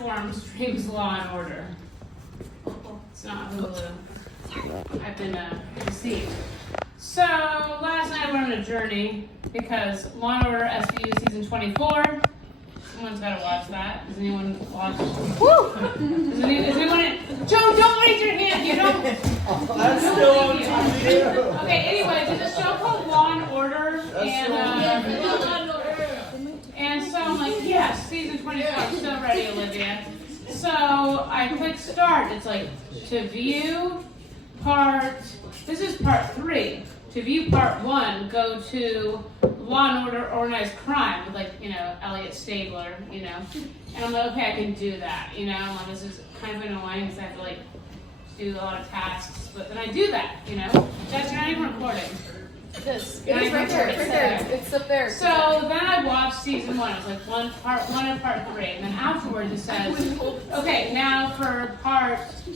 platform streams Law and Order. It's not Hulu. I've been deceived. So last night I went on a journey because Law and Order SVU season 24. Someone's got to watch that. Does anyone watch? Woo! Is anyone? Joe, don't raise your hand. You don't. That's still on TV. Okay. Anyway, there's a show called Law and Order, and so I'm like, yes, season 24. I'm so ready, Olivia. So I click start. It's like to view part. This is part 3. To view part 1, go to Law and Order Organized Crime with, like, Elliot Stabler, And I'm like, okay, I can do that, And this is kind of annoying because I have to, like, do a lot of tasks. But then I do that, Jess, you're not even recording. This. It's right there. It's up there. So then I watched season 1. It was like part 1 and part 3. And then afterwards it says, okay, now for part 2,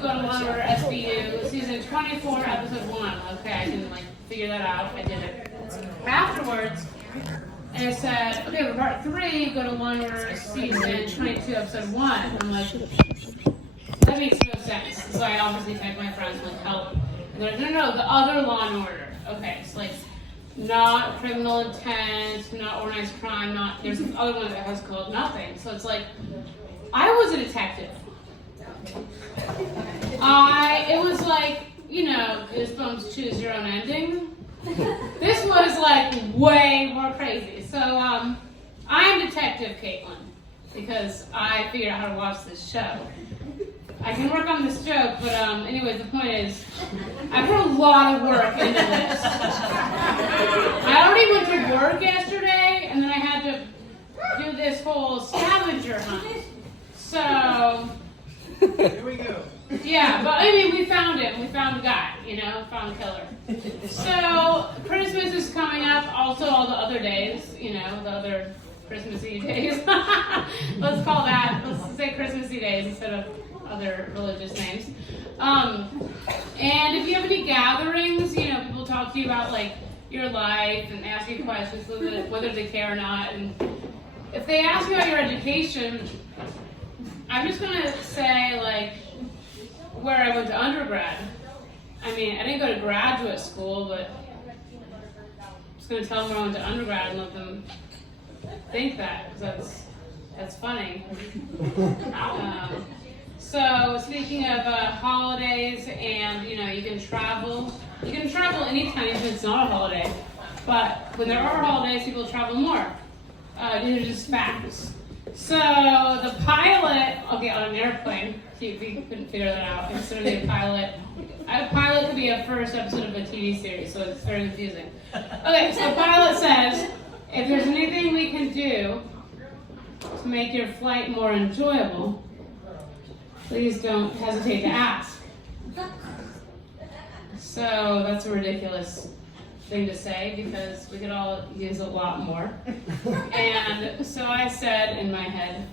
go to Law and Order SVU, season 24, episode 1. Okay, I can figure that out. I did it. Afterwards, and it said, okay, for part 3, go to Law and Order season 22, episode 1. And I'm like, that makes no sense. So I obviously typed my friends with help. And they're like, no, the other Law and Order. Okay, so not criminal intent, not organized crime, there's this other one that has called nothing. So it's like, I was a detective. It was like, Goosebumps choose your own ending. This was way more crazy. So I'm Detective Kaitlin because I figured out how to watch this show. I can work on this joke, but anyways, the point is, I put a lot of work into this. I already went to work yesterday, and then I had to do this whole scavenger hunt. So, Here we go. Yeah, but we found him. We found the guy, found the killer. So, Christmas is coming up, also all the other days, the other Christmassy days. Let's say Christmassy days instead of other religious names. And if you have any gatherings, people talk to you about your life and ask you questions whether they care or not. And if they ask you about your education, I'm just gonna say where I went to undergrad. I didn't go to graduate school, but I'm just gonna tell them where I went to undergrad and let them think that, because that's funny. So speaking of holidays, and you can travel. You can travel anytime if it's not a holiday. But when there are holidays, people travel more. These are just facts. So the pilot, on an airplane. We couldn't figure that out. It's going to be a pilot. A pilot could be a first episode of a TV series, so it's very confusing. Okay, so the pilot says, if there's anything we can do to make your flight more enjoyable, please don't hesitate to ask. So that's a ridiculous thing to say because we could all use a lot more. And so I said in my head,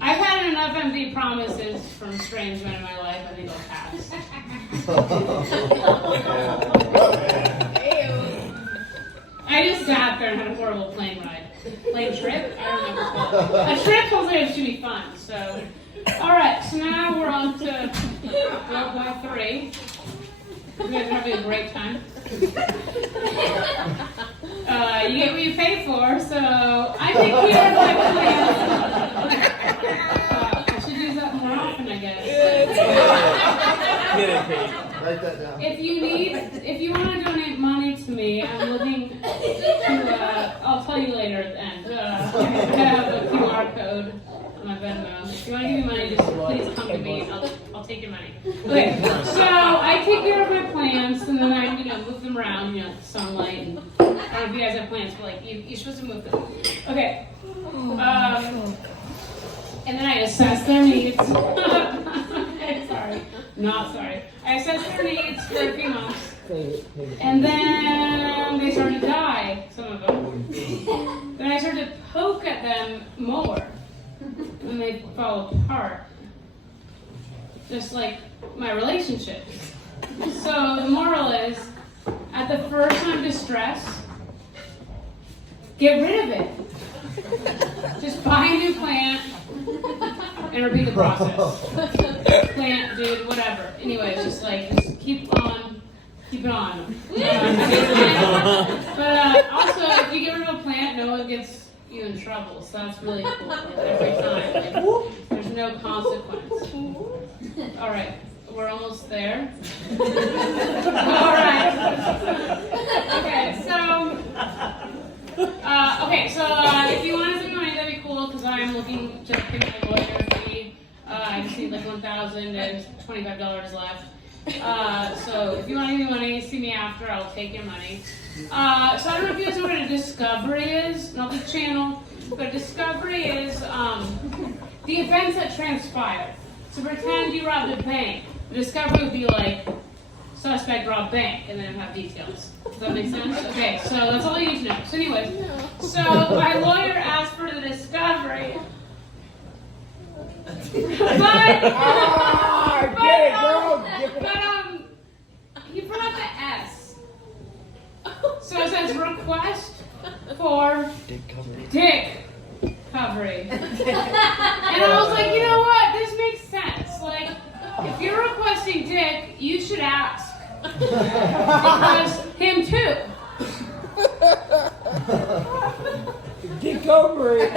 I've had enough empty promises from strange men in my life, I think I'll pass. I just sat there and had a horrible plane ride. Plane trip? I don't know what it's called. A trip sounds like it should be fun. So, alright, so now we're on to World War 3. You guys are having a great time. You get what you pay for, so I take care of my plans. I should use that more often, I guess. Get it, Kate. Write that down. If you want to donate money to me, I'm looking to, I'll tell you later at the end. I have a QR code on my Venmo. If you want to give me money, just please come to me. I'll take your money. Okay, so I take care of my plants, and then I, move them around, sunlight. And I don't know if you guys have plants, but you're supposed to move them. Okay. And then I assess their needs. Not sorry. I assessed their needs for a few months. And then they started to die, some of them. Then I started to poke at them more. And then they fell apart. Just like my relationships. So the moral is, at the first sign of distress, get rid of it. Just buy a new plant and repeat the process. Plant, dude, whatever. Anyway, just keep it on. But also, if you get rid of a plant, no one gets you in trouble. So that's really cool. Every time, there's no consequence. All right, we're almost there. All right. Okay, so if you want to send me money, that'd be cool because I'm looking to pay my lawyer fee. I just need like $1,025 left. So if you want to give me money, see me after. I'll take your money. So I don't know if you guys know what a discovery is. Not the channel, but discovery is the events that transpire. So pretend you robbed a bank. The discovery would be like suspect robbed bank, and then have details. Does that make sense? Okay, so that's all you need to know. So anyways, so my lawyer asked for the discovery. But he forgot the S. So it says request for dick covery. And I was like, you know what? This makes sense. Like, if you're requesting dick, you should ask. Because him too. Dick covery.